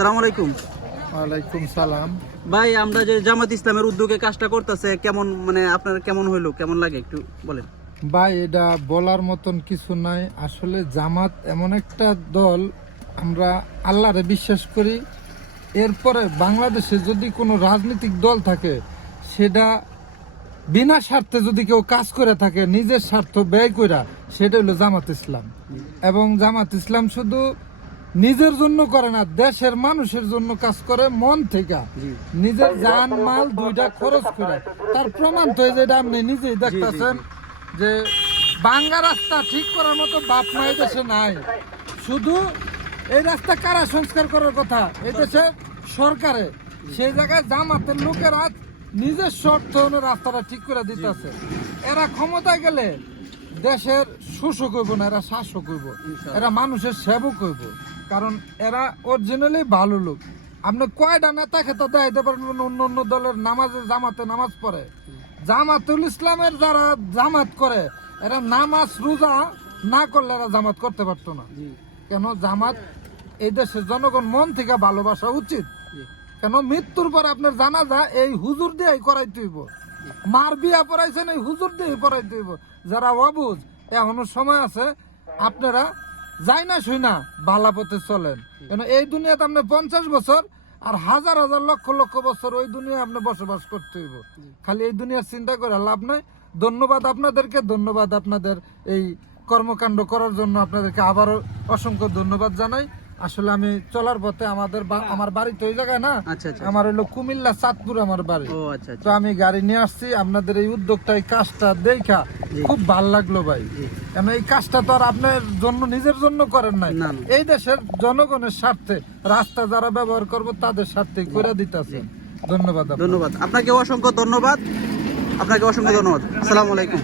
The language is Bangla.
আসসালামু আলাইকুম। ওয়ালাইকুম সালাম। ভাই আমরা যে জামাত ইসলামের উদ্যোগে কাজটা করতেছে কেমন, মানে আপনার কেমন হইলো, কেমন লাগে একটু বলেন। ভাই এটা বলার মতন কিছু নাই। আসলে জামাত এমন একটা দল, আমরা আল্লাহরে বিশ্বাস করি। এরপরে বাংলাদেশে যদি কোনো রাজনৈতিক দল থাকে, সেটা বিনা স্বার্থে যদি কেউ কাজ করে থাকে, নিজের স্বার্থ ব্যয় কইরা, সেটা হলো জামাত ইসলাম। এবং জামাত ইসলাম শুধু নিজের জন্য করে না, দেশের মানুষের জন্য কাজ করে মন থেকে, নিজের জান মাল দুইটা খরচ করে। তার প্রমাণ তো এই যে এটা আপনি নিজেই দেখতেছেন যে বাঙ্গা রাস্তা ঠিক করার মতো বাপ মায়ের দেশে নাই। শুধু এই রাস্তা কারা সংস্কার করার কথা, এই দেশে সরকারে, সেই জায়গায় জামাতের লোকেরা নিজের শর্ত রাস্তাটা ঠিক করে দিতেছে। এরা ক্ষমতায় গেলে দেশের শোষক হইব না, এরা শাসক হইব, এরা মানুষের সেবক হইব। কারণ এরা অরিজিনালি ভালো লোক। আপনি কয়টা নেতা খেতে দেখাইতে পারবেন অন্য অন্য দলের নামাজে জামাতে নামাজ পড়ে? জামাতুল ইসলামের যারা জামাত করে, এরা নামাজ রোজা না করলে এরা জামাত করতে পারতো না। কেন? জামাত এই দেশের জনগণ মন থেকে ভালোবাসা উচিত। কেন? মৃত্যুর পর আপনার জানাজা এই হুজুর দিয়ে করাইতে হইব। মার বিয়া পড়াইছেন, এই হুজুর দিয়ে পড়াইতে হইব। যারা অবুঝ, এখনো সময় আছে, আপনারা যাই না শুই না বালা পথে চলেন। কেন এই দুনিয়াতে আপনি 50 বছর আর হাজার হাজার লক্ষ লক্ষ বছর ওই দুনিয়ায় আপনি বসবাস করতে হইব। খালি এই দুনিয়ার চিন্তা করে লাভ নাই। ধন্যবাদ আপনাদেরকে, ধন্যবাদ আপনাদের এই কর্মকাণ্ড করার জন্য। আপনাদেরকে আবারও অসংখ্য ধন্যবাদ জানাই। আসলে আমি চলার পথে আমার বাড়ি তো ওই জায়গায় না, আমার হলো কুমিল্লা চাঁদপুর আমার বাড়ি। তো আমি গাড়ি নিয়ে আসছি। আপনাদের এই উদ্যোগটা, এই কাজটা দেখা খুব ভাল লাগলো ভাই। কেন এই কাজটা তো আর আপনার জন্য নিজের জন্য করেন নাই, এই দেশের জনগণের স্বার্থে, রাস্তা যারা ব্যবহার করবো তাদের স্বার্থে করে দিতেছে। ধন্যবাদ। ধন্যবাদ আপনাকে, অসংখ্য ধন্যবাদ আপনাকে, অসংখ্য ধন্যবাদ। আসসালামু আলাইকুম।